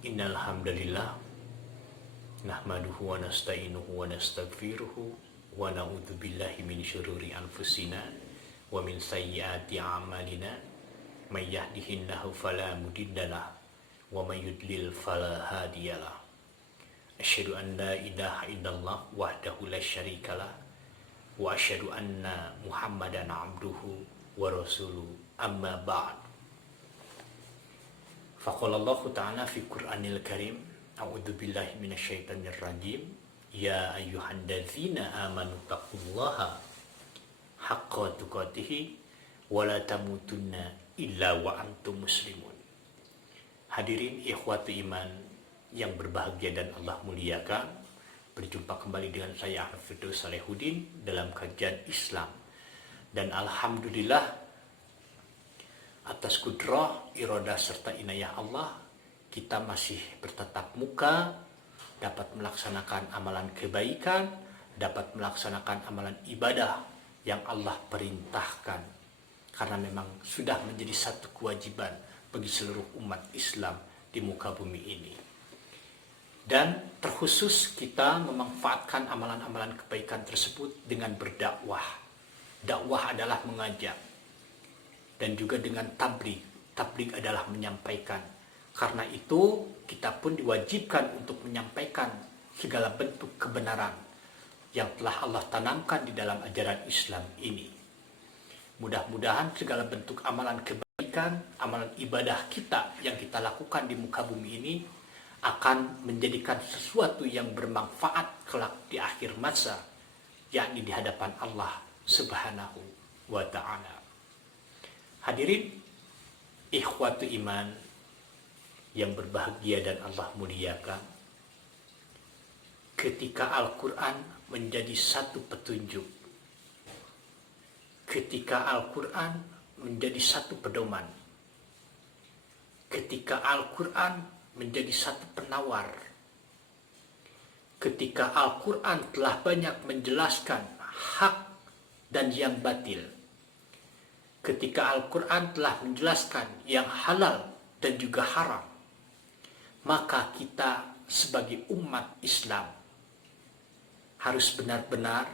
Innal hamdalillah nahmaduhu wa nasta'inuhu wa nastaghfiruhu wa na'udzu billahi min syururi anfusina wa min sayyiati a'malina may yahdihillahu fala mudhillalah wa may yudlil fala hadiyalah. Asyhadu an la ilaha illallah wahdahu la syarikalah wa asyhadu anna Muhammadan abduhu wa rasuluhu amma ba'd. Faqala Allah Ta'ala fi Qur'anil Karim, a'udzu billahi minasyaitonir rajim, ya ayyuhalladzina amanu taqullaha haqqa tuqatih wa la tamutunna illa wa antum muslimun. Hadirin ikhwati iman yang berbahagia dan Allah muliakan, berjumpa kembali dengan saya Ahmad Firdaus Salehuddin dalam kajian Islam. Dan alhamdulillah atas kudrah, iradah serta inayah Allah, kita masih bertatap muka, dapat melaksanakan amalan kebaikan, dapat melaksanakan amalan ibadah yang Allah perintahkan. Karena memang sudah menjadi satu kewajiban bagi seluruh umat Islam di muka bumi ini. Dan terkhusus kita memanfaatkan amalan-amalan kebaikan tersebut dengan berdakwah. Dakwah adalah mengajak. Dan juga dengan tabligh. Tabligh adalah menyampaikan. Karena itu kita pun diwajibkan untuk menyampaikan segala bentuk kebenaran yang telah Allah tanamkan di dalam ajaran Islam ini. Mudah-mudahan segala bentuk amalan kebaikan, amalan ibadah kita yang kita lakukan di muka bumi ini akan menjadikan sesuatu yang bermanfaat kelak di akhir masa, yakni di hadapan Allah Subhanahu wa Ta'ala. Hadirin ikhwatu iman yang berbahagia dan Allah muliakan, ketika Al-Quran menjadi satu petunjuk, ketika Al-Quran menjadi satu pedoman, ketika Al-Quran menjadi satu penawar, ketika Al-Quran telah banyak menjelaskan hak dan yang batil, ketika Al-Quran telah menjelaskan yang halal dan juga haram, maka kita sebagai umat Islam harus benar-benar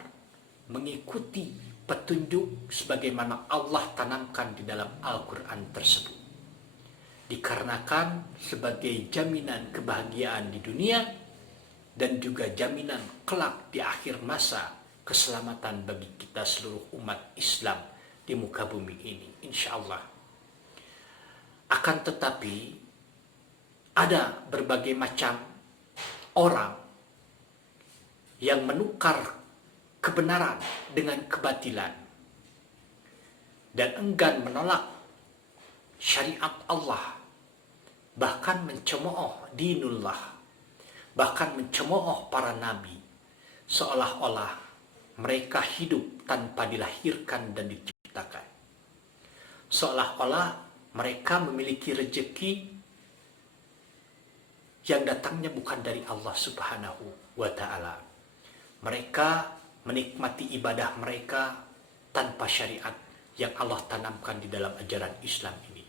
mengikuti petunjuk sebagaimana Allah tanamkan di dalam Al-Quran tersebut. Dikarenakan sebagai jaminan kebahagiaan di dunia dan juga jaminan kelak di akhir masa keselamatan bagi kita seluruh umat Islam di muka bumi ini, insya Allah. Akan tetapi ada berbagai macam orang yang menukar kebenaran dengan kebatilan dan enggan menolak syariat Allah, bahkan mencemooh dinullah, bahkan mencemooh para nabi, seolah-olah mereka hidup tanpa dilahirkan dan diciptakan. Seolah-olah mereka memiliki rezeki yang datangnya bukan dari Allah Subhanahu wa Ta'ala. Mereka menikmati ibadah mereka tanpa syariat yang Allah tanamkan di dalam ajaran Islam ini.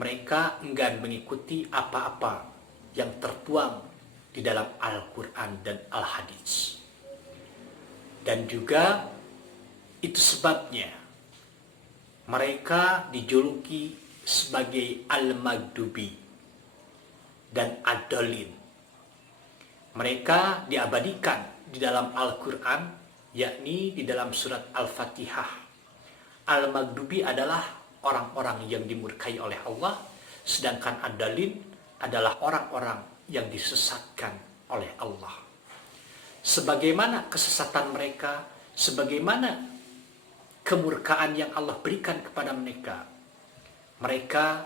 Mereka enggan mengikuti apa-apa yang tertuang di dalam Al-Quran dan Al-Hadis. Dan juga itu sebabnya mereka dijuluki sebagai Al-Maghdubi dan Ad-Dallin. Mereka diabadikan di dalam Al-Quran, yakni di dalam surat Al-Fatihah. Al-Maghdubi adalah orang-orang yang dimurkai oleh Allah, sedangkan Ad-Dallin adalah orang-orang yang disesatkan oleh Allah. Sebagaimana kesesatan mereka, sebagaimana kemurkaan yang Allah berikan kepada mereka, mereka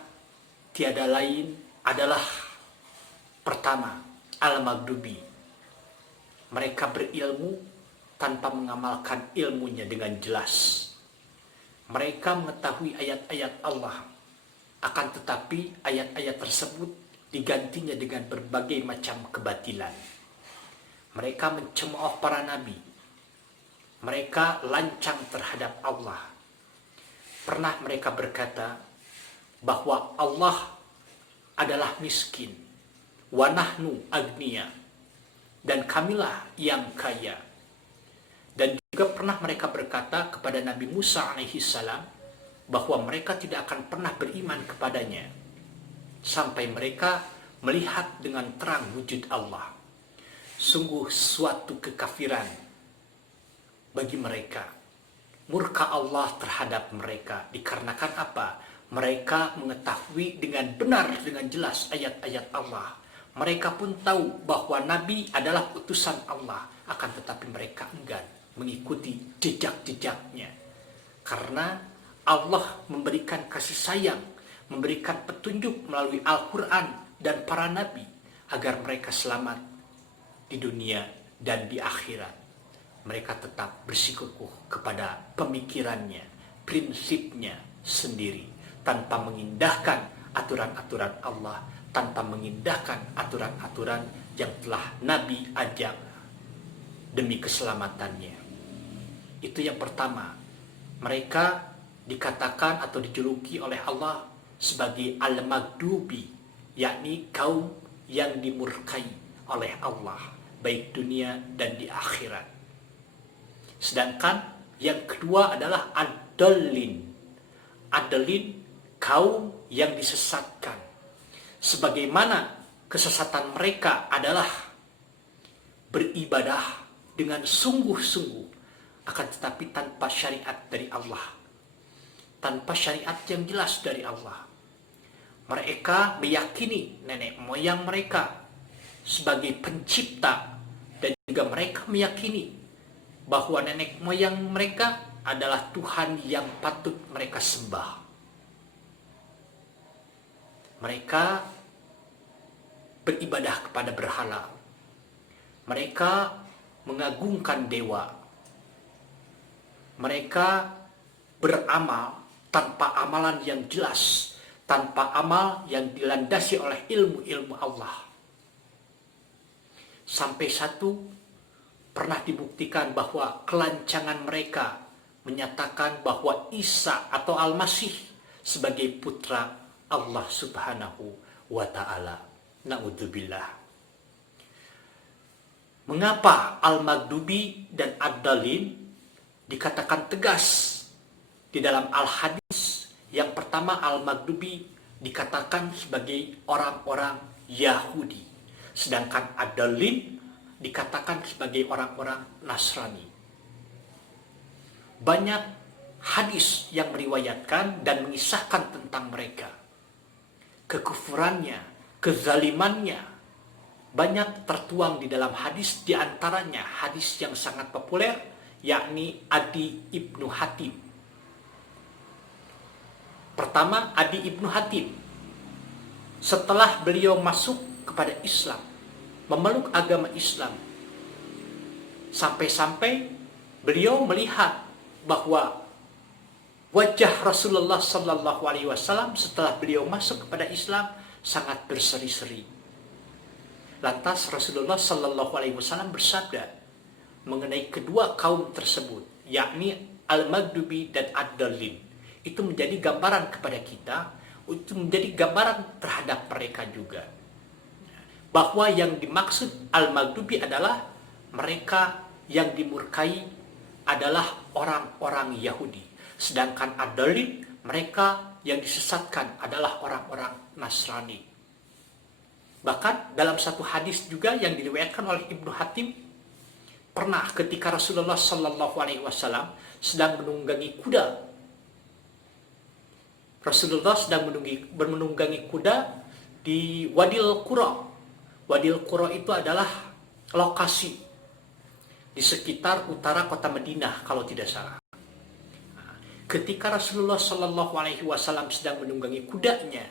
tiada lain adalah pertama, Al-Maghdubi. Mereka berilmu tanpa mengamalkan ilmunya dengan jelas. Mereka mengetahui ayat-ayat Allah, akan tetapi ayat-ayat tersebut digantinya dengan berbagai macam kebatilan. Mereka mencemooh para nabi. Mereka lancang terhadap Allah. Pernah mereka berkata bahwa Allah adalah miskin, wa nahnu agniya, dan kamilah yang kaya. Dan juga pernah mereka berkata kepada Nabi Musa alaihi salam bahwa mereka tidak akan pernah beriman kepadanya sampai mereka melihat dengan terang wujud Allah. Sungguh suatu kekafiran bagi mereka. Murka Allah terhadap mereka dikarenakan apa? Mereka mengetahui dengan benar, dengan jelas ayat-ayat Allah. Mereka pun tahu bahwa Nabi adalah utusan Allah, akan tetapi mereka enggan mengikuti jejak-jejaknya. Karena Allah memberikan kasih sayang, memberikan petunjuk melalui Al-Quran dan para Nabi agar mereka selamat di dunia dan di akhirat. Mereka tetap bersikukuh kepada pemikirannya, prinsipnya sendiri, tanpa mengindahkan aturan-aturan Allah, tanpa mengindahkan aturan-aturan yang telah Nabi ajak demi keselamatannya. Itu yang pertama. Mereka dikatakan atau dijuluki oleh Allah sebagai al-maghdubi, yakni kaum yang dimurkai oleh Allah, baik dunia dan di akhirat. Sedangkan yang kedua adalah ad-dallin. Ad-dallin, kaum yang disesatkan. Sebagaimana kesesatan mereka adalah beribadah dengan sungguh-sungguh, akan tetapi tanpa syariat dari Allah, tanpa syariat yang jelas dari Allah. Mereka meyakini nenek moyang mereka sebagai pencipta, dan juga mereka meyakini bahwa nenek moyang mereka adalah Tuhan yang patut mereka sembah. Mereka beribadah kepada berhala. Mereka mengagungkan dewa. Mereka beramal tanpa amalan yang jelas, tanpa amal yang dilandasi oleh ilmu-ilmu Allah. Sampai pernah dibuktikan bahwa kelancangan mereka menyatakan bahwa Isa atau Al-Masih sebagai putra Allah Subhanahu wa Ta'ala. Na'udzubillah. Mengapa Al-Maghdubi dan Ad-Dallin dikatakan tegas di dalam Al-Hadis? Yang pertama, Al-Maghdubi dikatakan sebagai orang-orang Yahudi, sedangkan Ad-Dallin dikatakan sebagai orang-orang Nasrani. Banyak hadis yang meriwayatkan dan mengisahkan tentang mereka. Kekufurannya, kezalimannya, banyak tertuang di dalam hadis, di antaranya hadis yang sangat populer, yakni Adi Ibnu Hatim. Pertama, Adi Ibnu Hatim, setelah beliau masuk kepada Islam, memeluk agama Islam, sampai-sampai beliau melihat bahwa wajah Rasulullah Sallallahu Alaihi Wasallam setelah beliau masuk kepada Islam sangat berseri-seri. Lantas Rasulullah Sallallahu Alaihi Wasallam bersabda mengenai kedua kaum tersebut, yakni Al-Maghdubi dan Ad-Dallin. Itu menjadi gambaran kepada kita, itu menjadi gambaran terhadap mereka juga, bahwa yang dimaksud Al-Maghdubi adalah mereka yang dimurkai adalah orang-orang Yahudi. Sedangkan Ad-Dallin, mereka yang disesatkan adalah orang-orang Nasrani. Bahkan dalam satu hadis juga yang diriwayatkan oleh Ibnu Hatim, pernah ketika Rasulullah Sallallahu Alaihi Wasallam sedang menunggangi kuda, Rasulullah sedang menunggangi kuda di Wadil Qura. Wadil Qura itu adalah lokasi di sekitar utara kota Madinah kalau tidak salah. Ketika Rasulullah Shallallahu Alaihi Wasallam sedang menunggangi kudanya,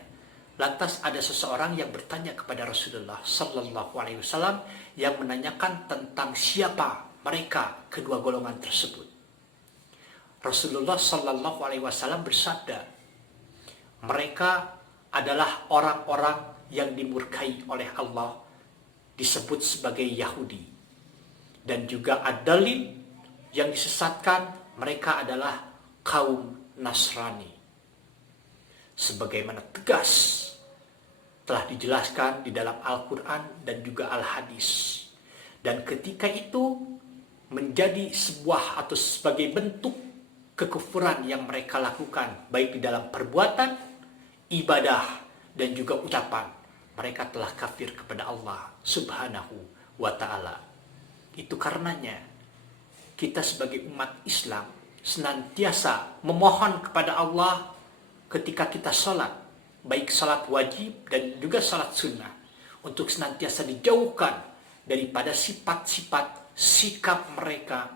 lantas ada seseorang yang bertanya kepada Rasulullah Shallallahu Alaihi Wasallam yang menanyakan tentang siapa mereka kedua golongan tersebut. Rasulullah Shallallahu Alaihi Wasallam bersabda, mereka adalah orang-orang yang dimurkai oleh Allah, disebut sebagai Yahudi. Dan juga Ad-Dallin yang disesatkan, mereka adalah kaum Nasrani. Sebagaimana tegas telah dijelaskan di dalam Al-Quran dan juga Al-Hadis. Dan ketika itu menjadi sebuah atau sebagai bentuk kekufuran yang mereka lakukan, baik di dalam perbuatan, ibadah, dan juga ucapan, mereka telah kafir kepada Allah Subhanahu wa Ta'ala. Itu karenanya kita sebagai umat Islam senantiasa memohon kepada Allah ketika kita sholat, baik sholat wajib dan juga sholat sunnah, untuk senantiasa dijauhkan daripada sifat-sifat sikap mereka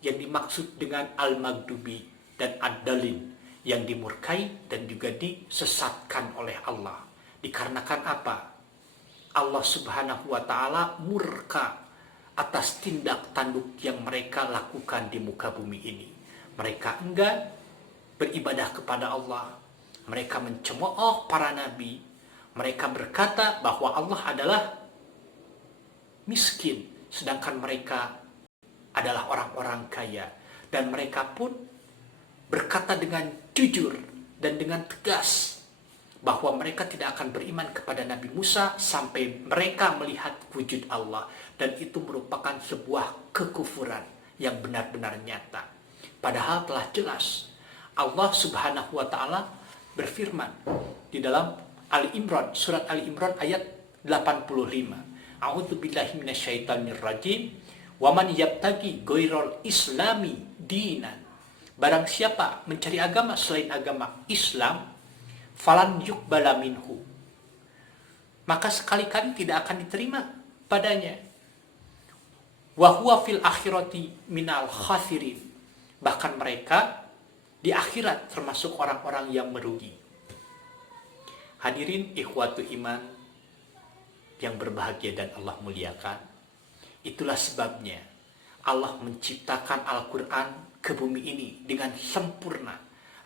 yang dimaksud dengan al-maghdubi dan ad-dalin, yang dimurkai dan juga disesatkan oleh Allah. Dikarenakan apa? Allah Subhanahu wa Ta'ala murka atas tindak tanduk yang mereka lakukan di muka bumi ini. Mereka enggan beribadah kepada Allah. Mereka mencemooh para nabi. Mereka berkata bahwa Allah adalah miskin, sedangkan mereka adalah orang-orang kaya. Dan mereka pun berkata dengan jujur dan dengan tegas bahwa mereka tidak akan beriman kepada Nabi Musa sampai mereka melihat wujud Allah. Dan itu merupakan sebuah kekufuran yang benar-benar nyata. Padahal telah jelas Allah Subhanahu wa Ta'ala berfirman di dalam Ali Imran, surat Ali Imran ayat 85. A'udzubillahi minasyaitonirrajim. Wa man yabtagi ghairal islami dinan. Barang siapa mencari agama selain agama Islam, falan yuqbala minhu, maka sekali-kali tidak akan diterima padanya. Wa huwa fil akhirati minal khasirin. Bahkan mereka di akhirat termasuk orang-orang yang merugi. Hadirin ikhwatu iman yang berbahagia dan Allah muliakan, itulah sebabnya Allah menciptakan Al-Quran ke bumi ini dengan sempurna,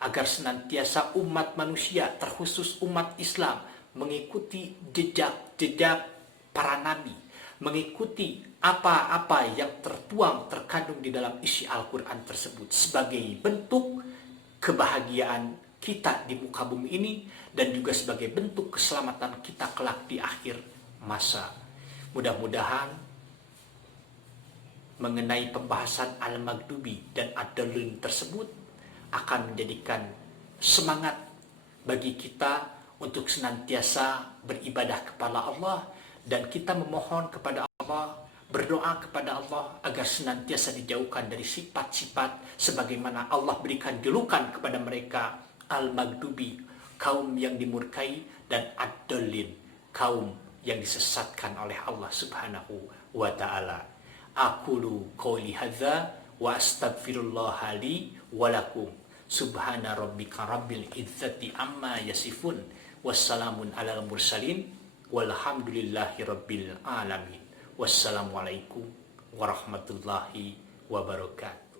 agar senantiasa umat manusia, terkhusus umat Islam, mengikuti jejak-jejak para nabi, mengikuti apa-apa yang terkandung di dalam isi Al-Quran tersebut, sebagai bentuk kebahagiaan kita di muka bumi ini, dan juga sebagai bentuk keselamatan kita kelak di akhir masa. Mudah-mudahan mengenai pembahasan al-maghdubi dan ad-dallin tersebut akan menjadikan semangat bagi kita untuk senantiasa beribadah kepada Allah, dan kita memohon kepada Allah, berdoa kepada Allah agar senantiasa dijauhkan dari sifat-sifat sebagaimana Allah berikan julukan kepada mereka, al-maghdubi, kaum yang dimurkai, dan ad-dallin, kaum yang disesatkan oleh Allah Subhanahu wa Ta'ala. Aqulu qouli hadza wa astaghfirullah li wa lakum. Subhana rabbika rabbil izzati amma yasifun. Wassalamun alal mursalin. Walhamdulillahi rabbil alamin. Wassalamualaikum warahmatullahi wabarakatuh.